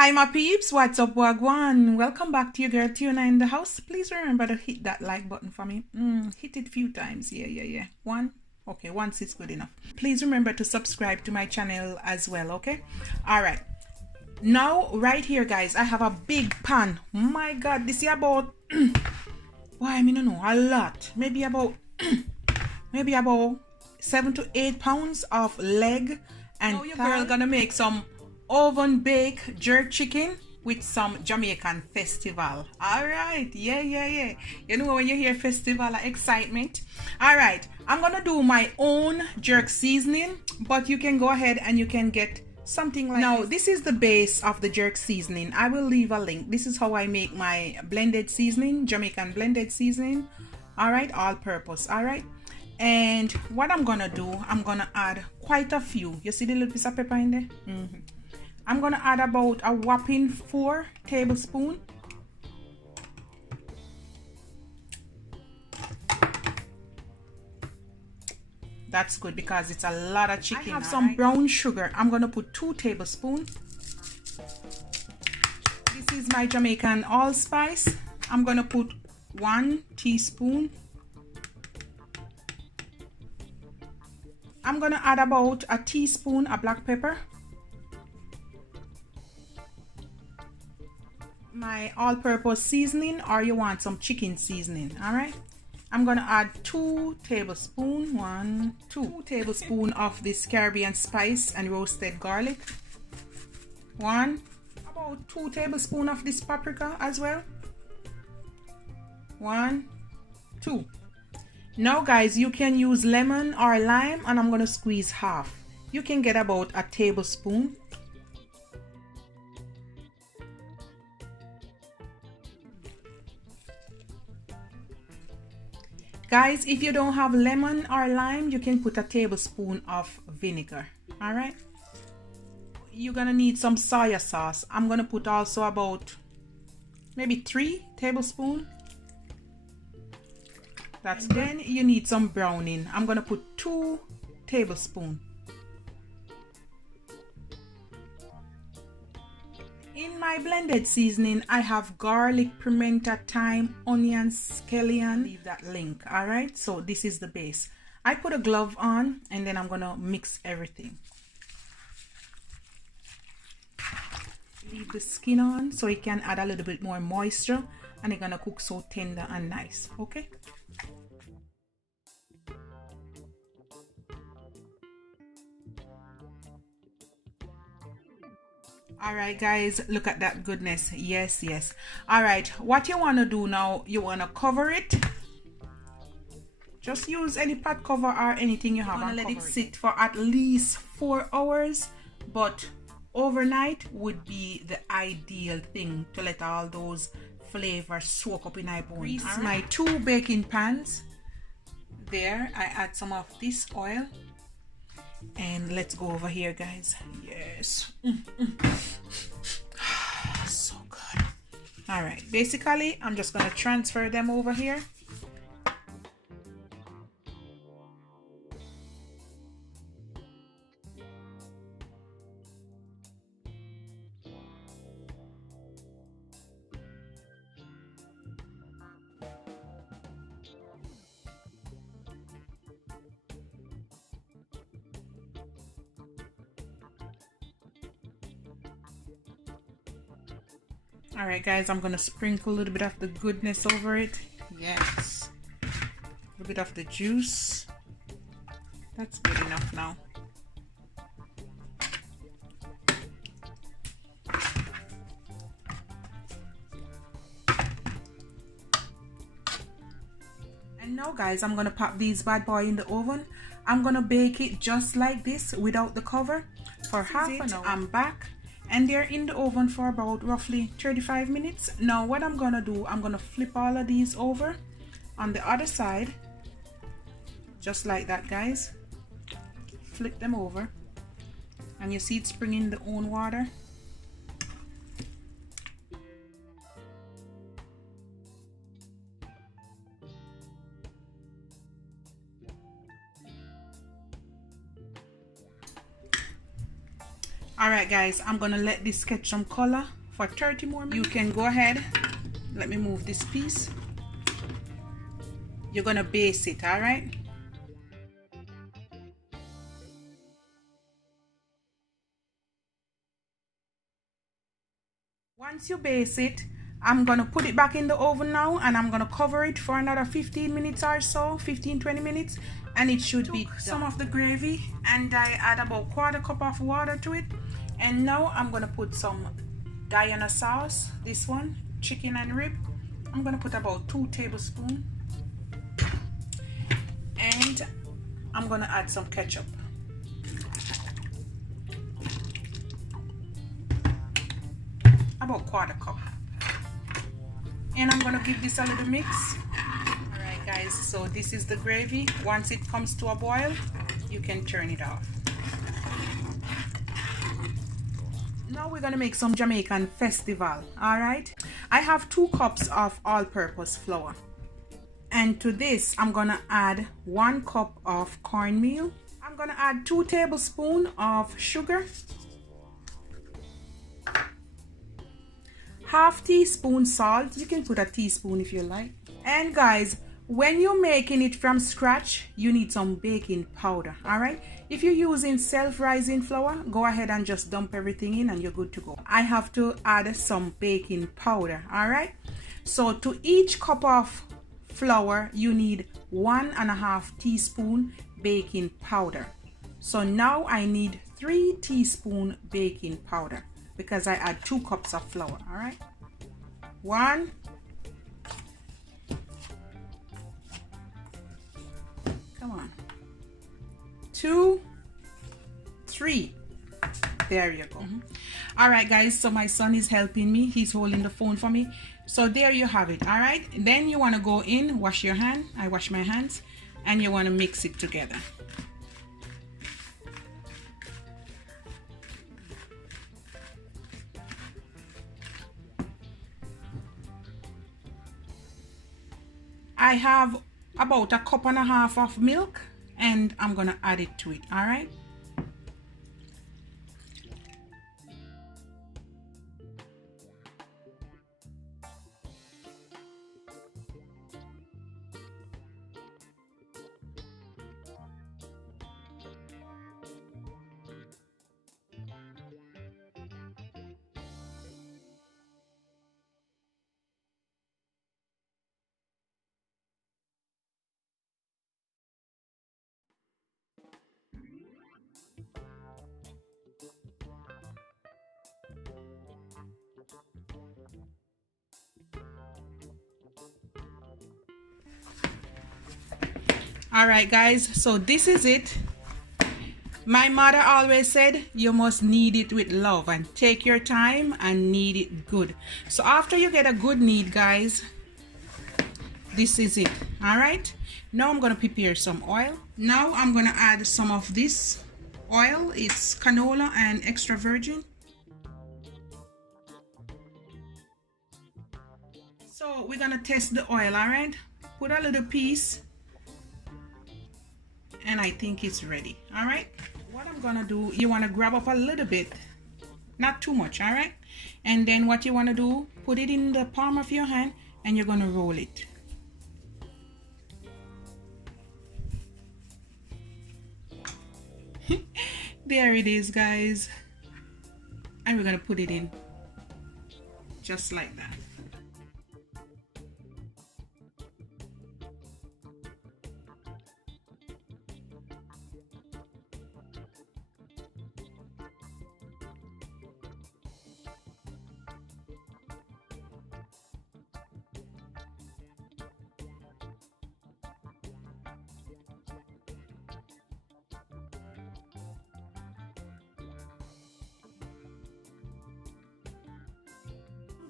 Hi my peeps, what's up wagwan? Welcome back to your girl Tuna in the house. Please remember to hit that like button for me. Hit it a few times. Yeah. One? Okay, once is good enough. Please remember to subscribe to my channel as well, okay? Alright. Now, right here guys, I have a big pan. My god, this is about why I don't know, a lot. Maybe about 7 to 8 pounds of leg, and now your girl gonna make some oven bake jerk chicken with some Jamaican festival. All right, yeah. You know when you hear festival, excitement. All right, I'm gonna do my own jerk seasoning, but you can go ahead and you can get something like now this is the base of the jerk seasoning. I will leave a link. This is how I make my blended seasoning, Jamaican blended seasoning. All right, all purpose. All right, and what I'm gonna do, I'm gonna add quite a few. You see the little piece of pepper in there? I'm gonna add about a whopping 4 tablespoons. That's good because it's a lot of chicken. I have some brown sugar. I'm gonna put 2 tablespoons. This is my Jamaican allspice. I'm gonna put 1 teaspoon. I'm gonna add about a teaspoon of black pepper. My all-purpose seasoning, or you want some chicken seasoning. All right, I'm gonna add 2 tablespoons. 2 tablespoons of this Caribbean spice and roasted garlic. About 2 tablespoons of this paprika as well. 1, 2. Now guys, you can use lemon or lime, and I'm gonna squeeze half. You can get about a tablespoon. Guys, if you don't have lemon or lime, you can put a tablespoon of vinegar. All right, you're gonna need some soy sauce. I'm gonna put also about maybe 3 tablespoons. That's good. Then you need some browning. I'm gonna put 2 tablespoons. In my blended seasoning, I have garlic, pimento, thyme, onion, scallion. Leave that link. All right, so this is the base. I put a glove on, and then I'm gonna mix everything. Leave the skin on so it can add a little bit more moisture, and it's gonna cook so tender and nice. Okay. All right guys, look at that goodness. Yes. All right, what you want to do now, you want to cover it. Just use any pot cover or anything you have, and let it sit for at least 4 hours, but overnight would be the ideal thing to let all those flavors soak up in my bone. Grease my 2 baking pans. There, I add some of this oil. And let's go over here guys. Yes. So good. All right, basically I'm just gonna transfer them over here. All right guys, I'm gonna sprinkle a little bit of the goodness over it. Yes, a little bit of the juice. That's good enough now. And now guys, I'm gonna pop these bad boy in the oven. I'm gonna bake it just like this without the cover for half an hour. I'm back, and they're in the oven for about roughly 35 minutes. Now what I'm gonna do, I'm gonna flip all of these over on the other side, just like that guys. Flip them over, and you see it's bringing the own water. Alright guys, I'm gonna let this catch some color for 30 more minutes. You can go ahead, let me move this piece. You're gonna baste it, alright? Once you baste it, I'm gonna put it back in the oven now, and I'm gonna cover it for another 15 minutes or so, 15-20 minutes, and it should be done. Some of the gravy, and I add about 1/4 cup of water to it, and now I'm gonna put some Diana sauce, this one, chicken and rib. I'm gonna put about 2 tablespoons, and I'm gonna add some ketchup. About 1/4 cup. And I'm gonna give this a little mix. Alright guys, so this is the gravy. Once it comes to a boil, you can turn it off. Now we're gonna make some Jamaican festival. Alright, I have 2 cups of all-purpose flour, and to this I'm gonna add 1 cup of cornmeal. I'm gonna add 2 tablespoons of sugar, 1/2 teaspoon salt. You can put a teaspoon if you like. And guys, when you're making it from scratch, you need some baking powder. All right, if you're using self-rising flour, go ahead and just dump everything in and you're good to go. I have to add some baking powder. All right, so to each cup of flour you need 1.5 teaspoon baking powder. So now I need 3 teaspoon baking powder, because I add 2 cups of flour. All right, 1, come on, 2, 3. There you go. All right guys, so my son is helping me. He's holding the phone for me. So there you have it. All right, then you want to go in, wash your hand. I wash my hands, and you want to mix it together. I have about 1.5 cups of milk, and I'm gonna add it to it. All right, all right guys, so this is it. My mother always said you must knead it with love, and take your time and knead it good. So after you get a good knead guys, this is it. All right, now I'm gonna prepare some oil. Now I'm gonna add some of this oil. It's canola and extra virgin. So we're gonna test the oil. All right, put a little piece, and I think it's ready. All right, what I'm gonna do, you want to grab up a little bit, not too much. All right, and then what you want to do, put it in the palm of your hand, and you're gonna roll it. There it is guys, and we're gonna put it in just like that.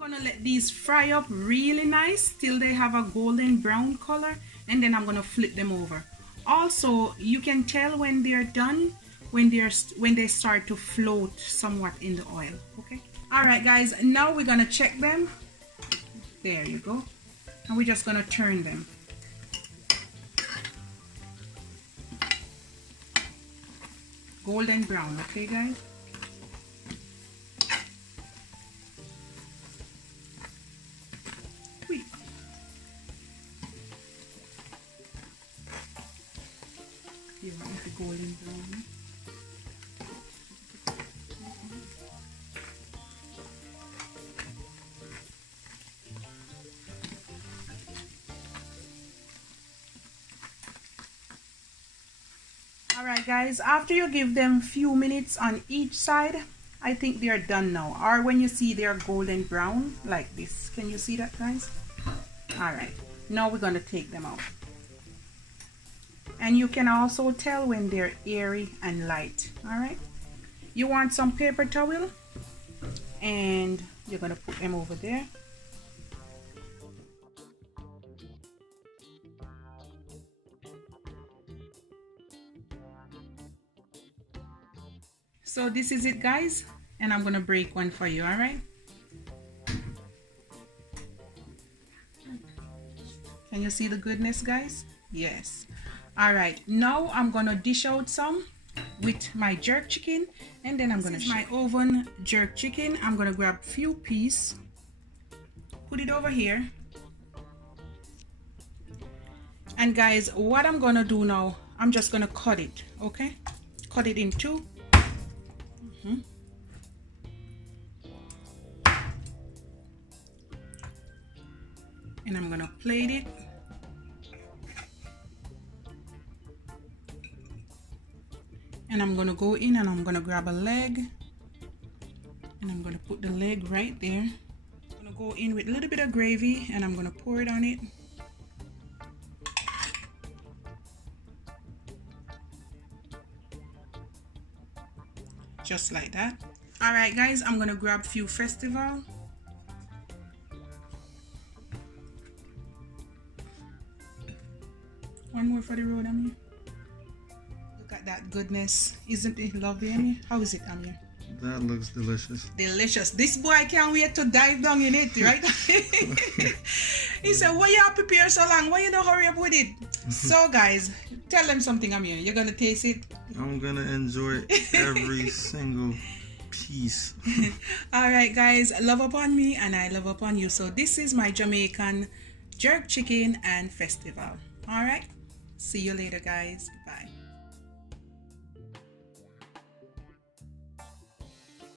I'm gonna let these fry up really nice till they have a golden brown color, and then I'm gonna flip them over. Also, you can tell when they're done when they start to float somewhat in the oil. Okay, all right guys, now we're gonna check them. There you go, and we're just gonna turn them. Golden brown. Okay guys, golden brown. Alright guys, after you give them few minutes on each side, I think they are done now. Or when you see they are golden brown like this. Can you see that, guys? Alright, now we're going to take them out. And you can also tell when they're airy and light. Alright, you want some paper towel and you're going to put them over there. So this is it, guys, and I'm gonna break one for you. All right, can you see the goodness, guys? Yes. All right, now I'm gonna dish out some with my jerk chicken, and then I'm gonna my oven jerk chicken. I'm gonna grab a few pieces, put it over here, and guys, what I'm gonna do now, I'm just gonna cut it. Okay, cut it in two. And I'm gonna plate it. And I'm gonna go in and I'm gonna grab a leg. And I'm gonna put the leg right there. I'm gonna go in with a little bit of gravy and I'm gonna pour it on it. Just like that. All right, guys, I'm gonna grab a few festival. One more for the road, Amir. Look at that goodness. Isn't it lovely, Amir? How is it, Amir? That looks delicious. Delicious. This boy can't wait to dive down in it, right? He said, why you prepare so long? Why you don't hurry up with it? So, guys, tell them something, Amir. You're gonna taste it? I'm gonna enjoy every single piece. All right, guys, love upon me and I love upon you. So this is my Jamaican jerk chicken and festival. All right, see you later, guys. Bye.